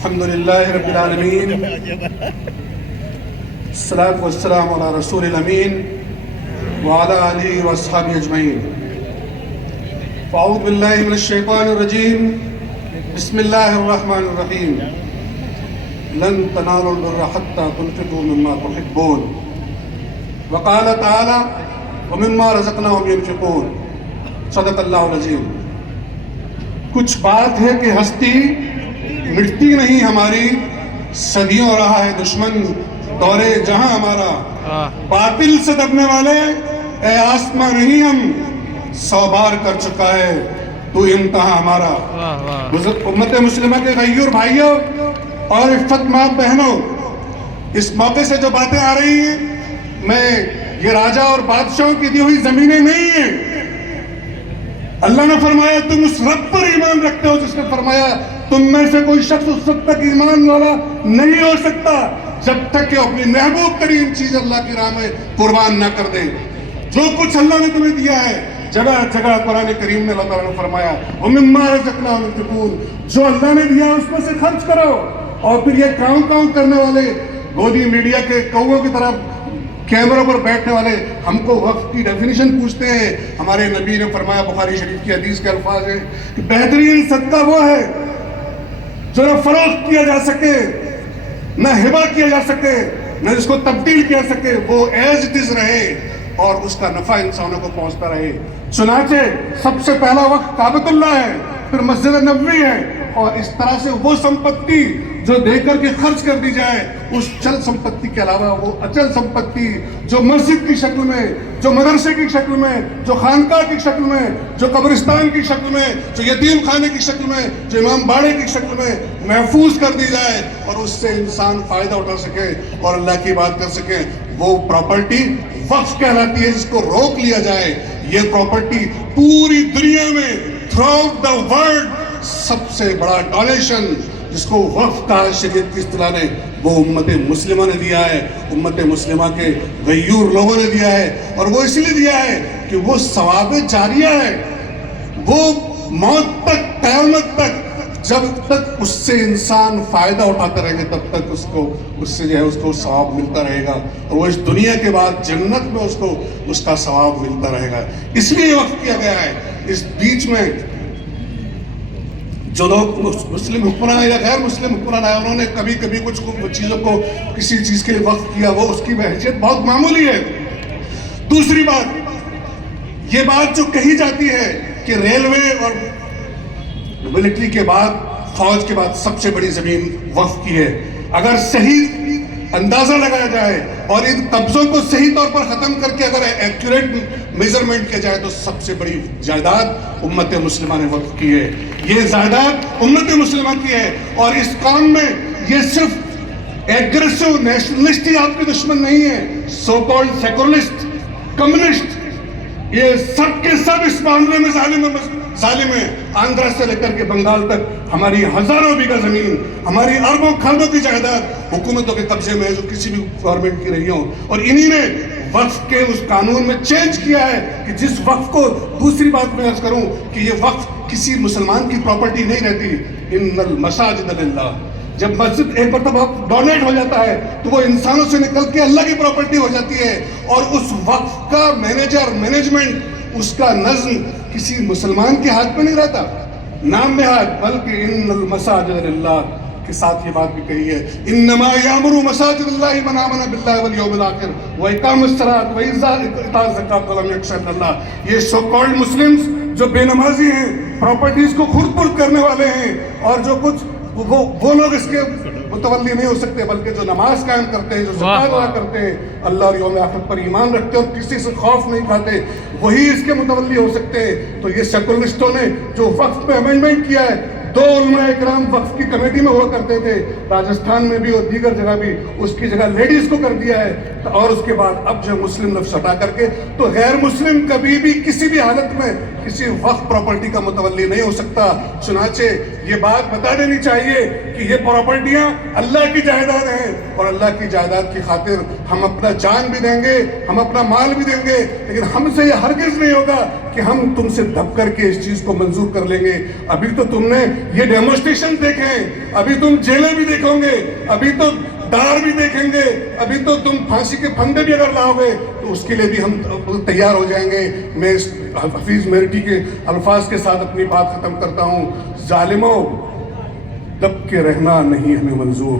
الحمد لله رب العالمين الصلاة والسلام على رسول الأمين وعلى آله وأصحابه أجمعين فأعوذ بالله من الشيطان الرجيم بسم الله الرحمن الرحيم لن تنالوا البر حتى تنفقوا مما تحبون وقال تعالى ومما رزقناهم ينفقون صدق اللہ العظیم. کچھ بات ہے کہ ہستی مٹتی نہیں ہماری، صدیوں رہا ہے دشمن دورے جہاں ہمارا. باطل سے دبنے والے اے آسمان نہیں ہم 100 بار کر چکا ہے تو امتحان ہمارا. امت مسلمہ کے غیور بھائیوں اور عفت ماں بہنوں، اس موقع سے جو باتیں آ رہی ہیں میں یہ راجہ اور بادشاہوں کی دی ہوئی زمینیں نہیں ہیں. اللہ نے فرمایا تم اس رب پر ایمان رکھتے ہو جس نے فرمایا تم میں سے کوئی شخص اس وقت تک ایمان والا نہیں ہو سکتا جب تک کہ اپنی محبوب ترین چیز اللہ کی راہ میں قربان نہ کر دے. جو کچھ اللہ نے تمہیں دیا ہے جگہ جگہ قرآن کریم میں اللہ تعالیٰ نے فرمایا وَمِمَّا رَزَقْنَاهُمْ يُنْفِقُونَ، جو اللہ نے دیا اس میں سے خرچ کرو. اور پھر یہ کام کرنے والے گودی میڈیا کے کووں کی طرف کیمروں پر بیٹھنے والے ہم کو وقف کی ڈیفینیشن پوچھتے ہیں. ہمارے نبی نے فرمایا بخاری شریف کی حدیث کے الفاظ ہیں کہ بہترین صدقہ وہ ہے جو نہ فروخت کیا جا سکے، نہ ہبہ کیا جا سکے، نہ جس کو تبدیل کیا سکے، وہ ایز اٹ از رہے اور اس کا نفع انسانوں کو پہنچتا رہے. چنانچہ سب سے پہلا وقت کعبۃ اللہ ہے، پھر مسجد نبوی ہے، اور اس طرح سے وہ سمپتی جو دے کر کے خرچ کر دی جائے اس چل سمپتی کے علاوہ وہ اچل سمپتی جو مسجد کی شکل میں، جو مدرسے کی شکل میں، جو خانقاہ کی شکل میں، جو قبرستان کی شکل میں، جو یتیم خانے کی شکل میں، جو امام باڑے کی شکل میں محفوظ کر دی جائے اور اس سے انسان فائدہ اٹھا سکے اور اللہ کی بات کر سکے، وہ پراپرٹی وقف کہلاتی ہے. جس کو روک لیا جائے یہ پراپرٹی پوری دنیا میں تھرو آؤٹ دا ورلڈ سب سے بڑا ڈونیشن جس کو وقف کہا شریعت کی اصطلاح نے وہ امت مسلمہ نے دیا ہے، امت مسلمہ کے غیور لوگوں نے دیا ہے. اور وہ اس لیے دیا ہے کہ وہ ثواب جاریہ ہے، وہ موت تک قیامت تک جب تک اس سے انسان فائدہ اٹھاتا رہے گا تب تک اس سے جو ہے اس کو ثواب ملتا رہے گا اور وہ اس دنیا کے بعد جنت میں اس کو اس کا ثواب ملتا رہے گا. اس لیے وقف کیا گیا ہے. اس بیچ میں جو لوگ مسلم حکمران یا غیر مسلم حکمران آئے انہوں نے کبھی کبھی کچھ چیزوں کو کسی چیز کے لیے وقف کیا، وہ اس کی حیثیت بہت معمولی ہے. دوسری بات یہ بات جو کہی جاتی ہے کہ ریلوے اور ملٹری کے بعد فوج کے بعد سب سے بڑی زمین وقف کی ہے، اگر صحیح اندازہ لگایا جائے اور ان قبضوں کو صحیح طور پر ختم کر کے اگر ایکوریٹ میجرمنٹ کیا جائے تو سب سے بڑی جائیداد امت مسلمہ نے وقف کی ہے. یہ جائیداد امت مسلمہ کی ہے اور اس قوم میں یہ صرف ایگریسو نیشنلسٹ ہی آپ کے دشمن نہیں ہے، سو کالڈ سیکولرسٹ، کمیونسٹ، یہ سب کے سب اس معاملے میں ظالم ہے. آندھرا سے لے کر کے بنگال تک ہماری ہزاروں بیگھہ زمین، ہماری اربوں کھربوں کی جائیداد حکومتوں کے قبضے میں ہے جو کسی بھی گورنمنٹ کی رہی ہوں. اور انہی نے وقف کے اس قانون میں چینج کیا ہے کہ جس وقف کو دوسری بات میں عرض کروں کہ یہ وقف کسی مسلمان کی پراپرٹی نہیں رہتی. ان المساجد للہ، جب مسجد ایک مرتبہ ڈونیٹ ہو جاتا ہے تو وہ انسانوں سے نکل کے اللہ کی پراپرٹی ہو جاتی ہے اور اس وقف کا مینجمنٹ، اس کا نظم کسی مسلمان کے ہاتھ میں نہیں رہتا، نام میں ہاتھ، بلکہ ان المساجد للہ کے ساتھ یہ بات بھی کہی ہے انما یامر مساجد اللہ من آمن باللہ والیوم الآخر واقام الصلاۃ وایتاء الزکاۃ ولم یخش الا اللہ. یہ سو کالڈ مسلمز جو بے نمازی ہیں، پراپرٹیز کو خرد برد کرنے والے ہیں اور جو کچھ وہ لوگ اس کے متولی نہیں ہو سکتے بلکہ جو نماز قائم کرتے ہیں، جو زکوٰۃ ادا کرتے ہیں، اللہ اور یوم آخرت پر ایمان رکھتے ہیں اور کسی سے خوف نہیں کھاتے، وہی اس کے متولی ہو سکتے ہیں. تو یہ سیکولرسٹوں نے جو وقف میں امینڈمنٹ کیا ہے، 2 علماء اکرام وقف کی کمیٹی میں ہوا کرتے تھے راجستھان میں بھی اور دیگر جگہ بھی، اس کی جگہ لیڈیز کو کر دیا ہے. اور اس کے بعد اب جو مسلم لفظ ہٹا کر کے تو غیر مسلم کبھی بھی کسی بھی حالت میں کسی وقت پراپرٹی کا متولی نہیں ہو سکتا. چنانچہ یہ بات بتا دینی چاہیے کہ یہ پراپرٹیاں اللہ کی جائیداد ہیں اور اللہ کی جائیداد کی خاطر ہم اپنا جان بھی دیں گے, ہم اپنا مال بھی دیں گے, لیکن ہم سے یہ ہرگز نہیں ہوگا کہ ہم تم سے دب کر کے اس چیز کو منظور کر لیں گے. ابھی تو تم نے یہ ڈیمونسٹریشن دیکھے, ابھی تم جیلیں بھی دیکھو گے, ابھی تو دار بھی دیکھیں گے, ابھی تو تم پھانسی کے پھندے بھی اگر لاؤ گے تو اس کے لیے بھی ہم تیار ہو جائیں گے. میں اس حفیظ میرٹی کے الفاظ کے ساتھ اپنی بات ختم کرتا ہوں. ظالموں, دب کے رہنا نہیں ہمیں منظور,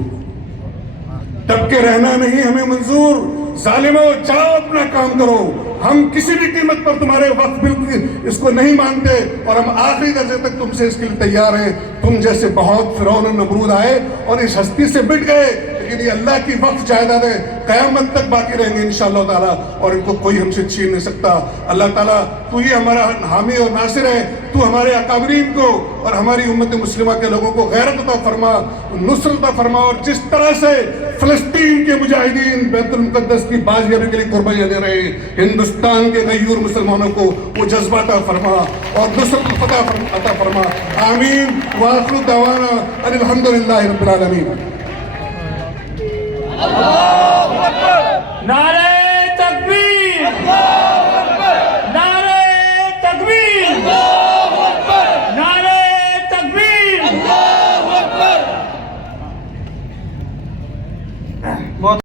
دب کے رہنا نہیں ہمیں منظور. ظالموں, جاؤ اپنا کام کرو. ہم کسی بھی قیمت پر تمہارے وقت بالکل اس کو نہیں مانتے اور ہم آخری درجے تک تم سے اس کے لیے تیار ہیں. تم جیسے بہت فرعون و نمرود آئے اور اس ہستی سے مٹ گئے, لیکن یہ اللہ کی وقف جائیدادیں قیامت تک باقی رہیں گے انشاءاللہ تعالیٰ, اور ان کو کوئی ہم سے چھین نہیں سکتا. اللہ تعالیٰ تو ہی ہمارا حامی اور ناصر ہے. تو ہمارے اکابرین کو اور ہماری امت مسلمہ کے لوگوں کو غیرت عطا فرما, نصرت عطا فرما, اور جس طرح سے فلسطین کے مجاہدین بیت المقدس کی بازیابی کے لیے قربانیاں دے رہے ہیں, ہندوستان کے غیور مسلمانوں کو وہ جذبہ عطا فرما اور نصرت فتح عطا فرما. آمین. وآخر دعوانا ان الحمدللہ رب العالمین.